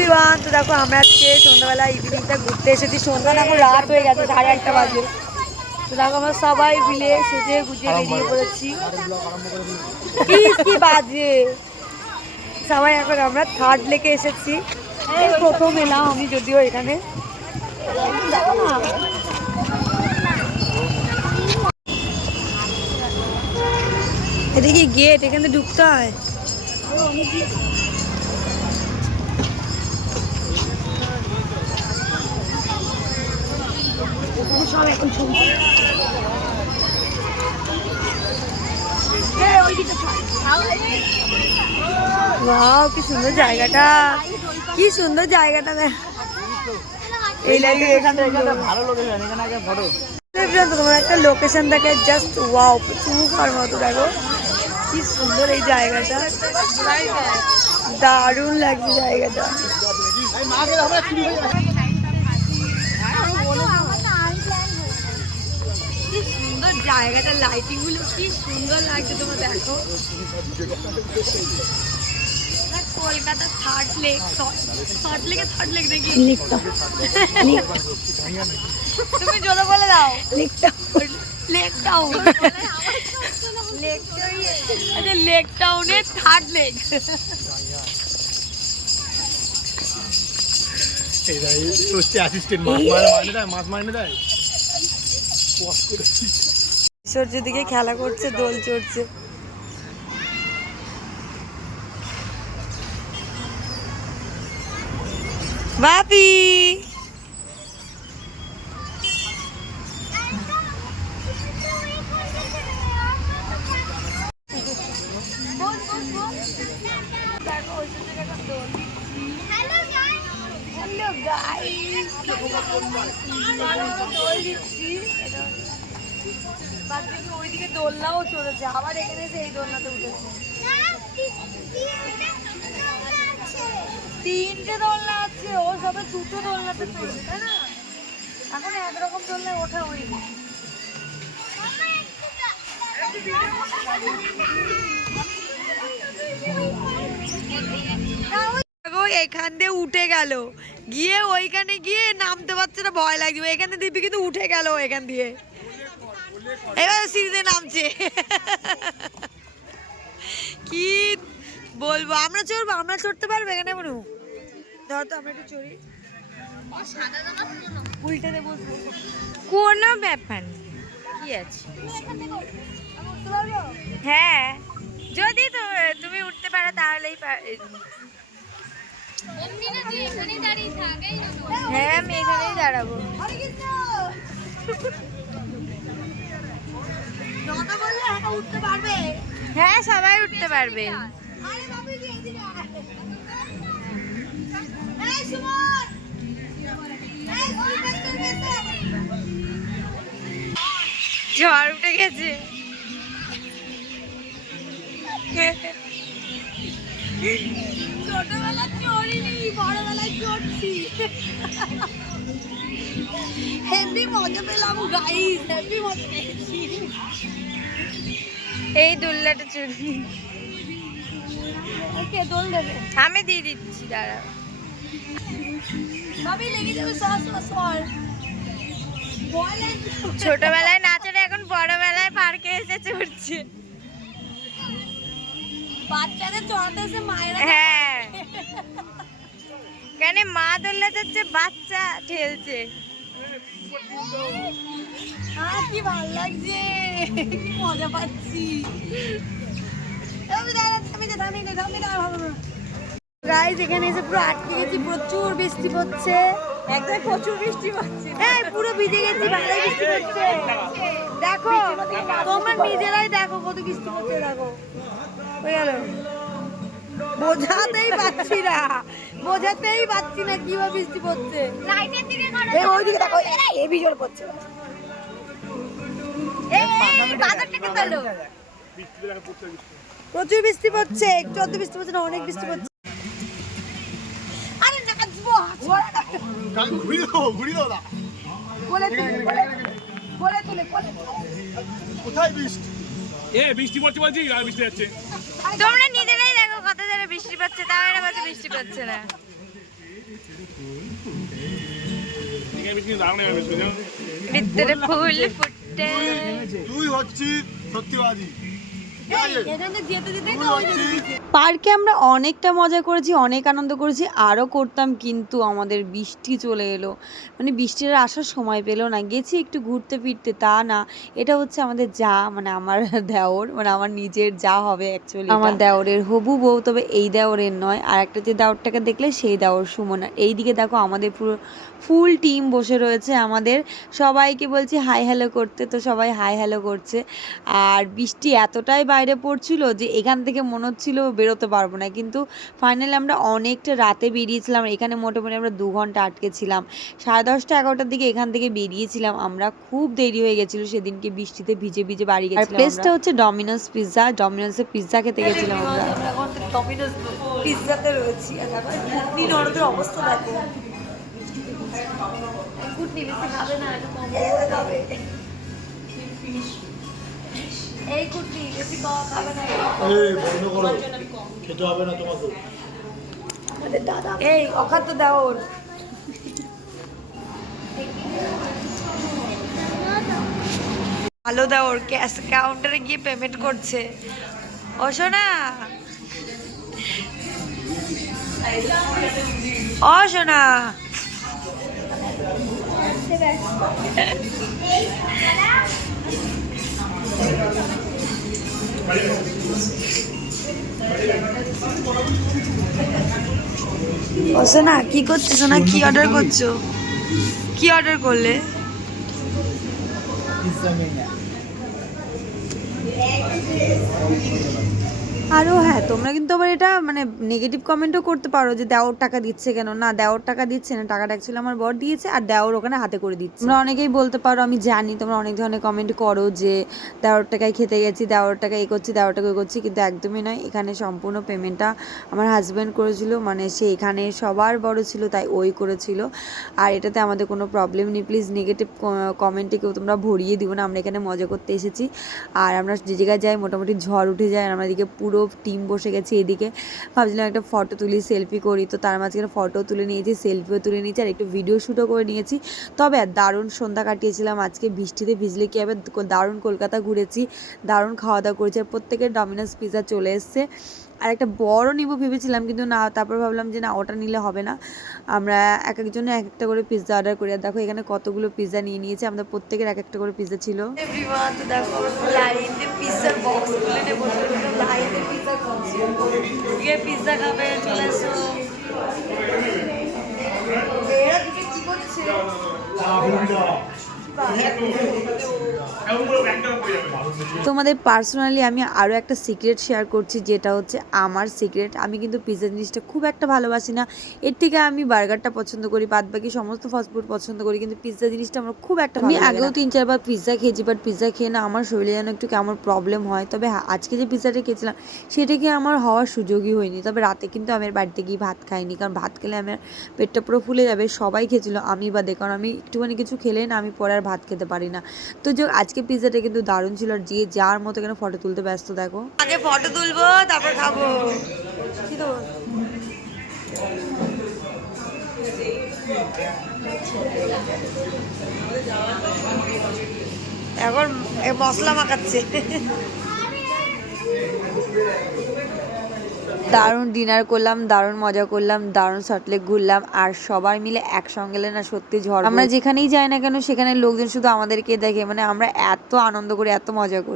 Everyone, তো দেখো আমরা আজকে সন্ধ্যাবেলা ইভিনিংটা ঘুরতে এসেছি। সন্ধ্যা এখন রাত হয়ে গেছে, 1:30 বাজে। তো দেখো আমরা সবাই মিলে সেজে গুজিয়ে বেরিয়ে পড়েছি। কি বাজে সবাই। এখন আমরা থার্ড লেকে এসেছি, প্রথম এলাম আমি, যদিও এখানে দেখো না। এটা কি গেট? এখানে ঢুকতে হয়। ওয়াও, কি সুন্দর জায়গাটা, কি সুন্দর জায়গাটা। এই লাগে ভালো লোকেশন, এখানে আগে ফটো তোমার একটা লোকেশন দেখে জাস্ট ওয়াও, চুমুকার মতো। দেখো কি সুন্দর এই জায়গাটা, দারুণ লাগছে জায়গাটা। কি সুন্দর জায়গাটা, লাইটিং গুলো কি সুন্দর লাগছে, তোমরা দেখো। কলকাতা থার্ড লেক, থার্ড লেকে থার্ড লেক দেখি তুমি জোরে বলে দাও। লেক টাউন, লেক টাউনের থার্ড লেক। সূর্য দিকে খেলা করছে, দোল চড়ছে। বাপি ওইদিকে দোলনাও চলেছে, আবার এখানে এসে এই দোলনাতে উঠেছে। তিনটে দোলনা আছে, ওর সবে দুটো দোলনাতে চলছে, তাই না? এখন একরকম দোলনায় ওঠা হয়নি। এখান দিয়ে উঠে গেল, গিয়ে ওইখানে গিয়ে নামতে পারছে না, ভয় লাগবে। এখানে দিবি কিন্তু উঠে গেল এখান দিয়ে, এবার সিঁড়িতে নামছে। কি বলবো, আমরা চড়বো, আমরা চড়তে পারবো এখানে? বলু ধর তো, আমরা একটু চড়ি, উল্টাতে বসবো, কোনো ব্যাপার কি আছে। হ্যাঁ, যদি তুমি উঠতে পারো তাহলেই। হ্যাঁ, আমি এখানেই দাঁড়াবো। হ্যাঁ, সবাই উঠতে পারবে। ঝড় উঠে গেছে। ছোটবেলা চড়িনি, বড়বেলায় চড়ছি। হেভি মজা পেলাম গাইস, হেভি মজা পেয়েছি। এই দোলনাটা চড়ি, কে দোল দেবে? আমি দিয়ে দিচ্ছি, দাঁড়াও। ভাবি লেগে যাবে, ছোটবেলায় না চড়ে এখন বড়বেলায় পার্কে এসে চড়ছে। বাচ্চাদের চড়াতে এসে মায়েরা, হ্যাঁ, কেন মা দোলনা চড়ছে, বাচ্চা ঠেলছে। কি ভালো লাগছে, কি মজা পাচ্ছি। গাইস, এখানে এসে পুরো আটকে গেছি, প্রচুর বৃষ্টি পড়ছে, একদম প্রচুর বৃষ্টি পড়ছে। হ্যাঁ, পুরো ভিজে গেছি, ভালোই বৃষ্টি পড়ছে। দেখো তোমরা নিজেরাই দেখো কত বৃষ্টি পড়ছে। দেখো হয়ে গেল, বোঝাতেই পারছি না কিভাবে বৃষ্টি পড়ছে। লাইটের দিকে ওইদিকে দেখো, হেভি জোর পড়ছে। প্রচুর বৃষ্টি পড়ছে, একটু অত বৃষ্টি পড়ছে না, অনেক বৃষ্টি পড়ছে। আরে নাচবো, কোথায় বৃষ্টি? বৃষ্টি পড়ছে বলছি, আর বৃষ্টি যাচ্ছে। তোমরা নিজেরাই দেখো কত জোরে বৃষ্টি পড়ছে, তাও এরা বলছে বৃষ্টি পড়ছে না। এখানে বেশি দাম নেই আমি শুনলাম ভিতরে ফুল ফুটে তুই হচ্ছিস সত্যিবাদী। পার্কে আমরা অনেকটা মজা করেছি, অনেক আনন্দ করেছি, আরও করতাম, কিন্তু আমাদের বৃষ্টি চলে এলো। মানে বৃষ্টির আসার সময় পেলো না। গেছি একটু ঘুরতে ফিরতে, তা না, এটা হচ্ছে আমাদের যা, মানে আমার দেওর, মানে আমার নিজের যা হবে অ্যাকচুয়ালি, আমার দেওরের হবু বউ, তবে এই দেওরের নয়। আর একটা যে দেওরটাকে দেখলে সেই দেওর সুমন। এইদিকে দেখো আমাদের পুরো ফুল টিম বসে রয়েছে, আমাদের সবাইকে বলছি হাই হ্যালো করতে, তো সবাই হাই হ্যালো করছে। আর বৃষ্টি এতটাই বাইরে পড়ছিল যে এখান থেকে মনে হচ্ছিল বেরোতে পারবো না, কিন্তু ফাইনালি আমরা অনেকটা রাতে বেরিয়েছিলাম। এখানে মোটামুটি আমরা 2 ঘন্টা আটকেছিলাম। 10:30 11টার দিকে এখান থেকে বেরিয়েছিলাম আমরা। খুব দেরি হয়ে গেছিলো সেদিনকে, বৃষ্টিতে ভিজে ভিজে বাড়ি গেছিলাম। প্লেসটা হচ্ছে ডমিনোস পিৎজা, ডমিনোসে পিৎজা খেতে গেছিলাম আমরা। এখন ডমিনোস পিৎজাতে রয়েছি, আর তারপর ঘুগনি নরদের অবস্থা দেখো। ঘুগনি বেশি খাবে না, এটা কম খাবে। এই ঘুগনি বেশি খাবে না, বন্ধ করো, খেতে হবে না তোমাকে। আমাদের দাদা এই অখাদ্য দেওর। ভালো দেওর ক্যাশ কাউন্টারে গিয়ে পেমেন্ট করছে। ও সোনা, ও সোনা, ও সোনা কি করছো? সোনা কি অর্ডার করছো? কি অর্ডার করলে? আরও হ্যাঁ, তোমরা কিন্তু আবার এটা মানে নেগেটিভ কমেন্টও করতে পারো যে দেওর টাকা দিচ্ছে কেন। না, দেওর টাকা দিচ্ছে না, টাকাটা অ্যাকচুয়ালি আমার বর দিয়েছে, আর দেওর ওখানে হাতে করে দিচ্ছে। তোমরা অনেকেই বলতে পারো, আমি জানি তোমরা অনেক ধরনের কমেন্ট করো যে দেওর টাকায় খেতে গেছি, দেওর টাকা এ করছি, দেওর টাকা করছি, কিন্তু একদমই নয়। এখানে সম্পূর্ণ পেমেন্টটা আমার হাজব্যান্ড করেছিল, মানে সে এখানে সবার বড় ছিল তাই ওই করেছিল। আর এটাতে আমাদের কোনো প্রবলেম নেই। প্লিজ নেগেটিভ কমেন্টে কেউ তোমরা ভরিয়ে দিও না। আমরা এখানে মজা করতে এসেছি, আর আমরা যে জায়গায় যাই মোটামুটি ঝড় উঠে যায়। আর আমরা এদিকে পুরো টিম বসে গেছি। এদিকে ভাবছিলাম একটা ফটো তুলি, সেলফি করি, তো তার মাঝখানে ফটো তুলে নিয়েছি, সেলফিও তুলে নিয়েছি, আর একটু ভিডিও শ্যুটও করে নিয়েছি। তবে দারুণ সন্ধ্যা কাটিয়েছিলাম আজকে। বৃষ্টিতে ভিজলে কি হবে, দারুণ কলকাতা ঘুরেছি, দারুণ খাওয়া দাওয়া করেছি। আর প্রত্যেকের ডমিনোস পিৎজা চলে এসছে। আর একটা বড় নিব ভেবেছিলাম, কিন্তু না, তারপর ভাবলাম যে না, ওটা নিলে হবে না, আমরা এক একজনে এক একটা করে পিৎজা অর্ডার করি। আর দেখো এখানে কতগুলো পিৎজা নিয়ে নিয়েছে, আমাদের প্রত্যেকের এক একটা করে পিৎজা ছিল। এভরিওয়ান, তো দেখো লাইনে পিৎজার বক্স খুলে নেবো, লাইনে পিৎজা খাচ্ছি। গিয়ে পিৎজা খাবে, চলে এসো। এরা দিকে কি করছে? তোমাদের পার্সোনালি আমি আরও একটা সিক্রেট শেয়ার করছি, যেটা হচ্ছে আমার সিক্রেট। আমি কিন্তু পিৎজা জিনিসটা খুব একটা ভালোবাসি না। এর থেকে আমি বার্গারটা পছন্দ করি, বাদ বাকি সমস্ত ফাস্টফুড পছন্দ করি, কিন্তু পিৎজা জিনিসটা আমার খুব একটা ভালো লাগে না। আমি আগেও 3-4 বার পিৎজা খেয়েছি, বাট পিৎজা খেয়ে না আমার শরীরে যেন একটু কেমন প্রবলেম হয়। তবে আজকে যে পিৎজাটা খেয়েছিলাম সেটা কি আমার হওয়ার সুযোগই হয়নি। তবে রাতে কিন্তু আমি বাড়িতে গিয়ে ভাত খাইনি, কারণ ভাত খেলে আমার পেটটা পুরো ফুলে যাবে। সবাই খেয়েছিল, আমি বাদে, কারণ আমি একটুখানি কিছু খেলে না আমি পরে আর ভাত খেতে পারি না। তো আজকে পিৎজাটা কিন্তু দারুণ ছিল। আর যে যার মতো কেন ফটো তুলতে ব্যস্ত, দেখো আগে ফটো তুলবো তারপর খাবো। এখন মশলা মাখাচ্ছে। দারুণ ডিনার করলাম, দারুণ মজা করলাম, দারুণ সল্টলেক ঘুরলাম, আর সবাই মিলে একসঙ্গে গেলে না সত্যি ঝড়। আমরা যেখানেই যাই না কেন সেখানে লোকজন শুধু আমাদেরকে দেখে, মানে আমরা এত আনন্দ করি, এত মজা করি।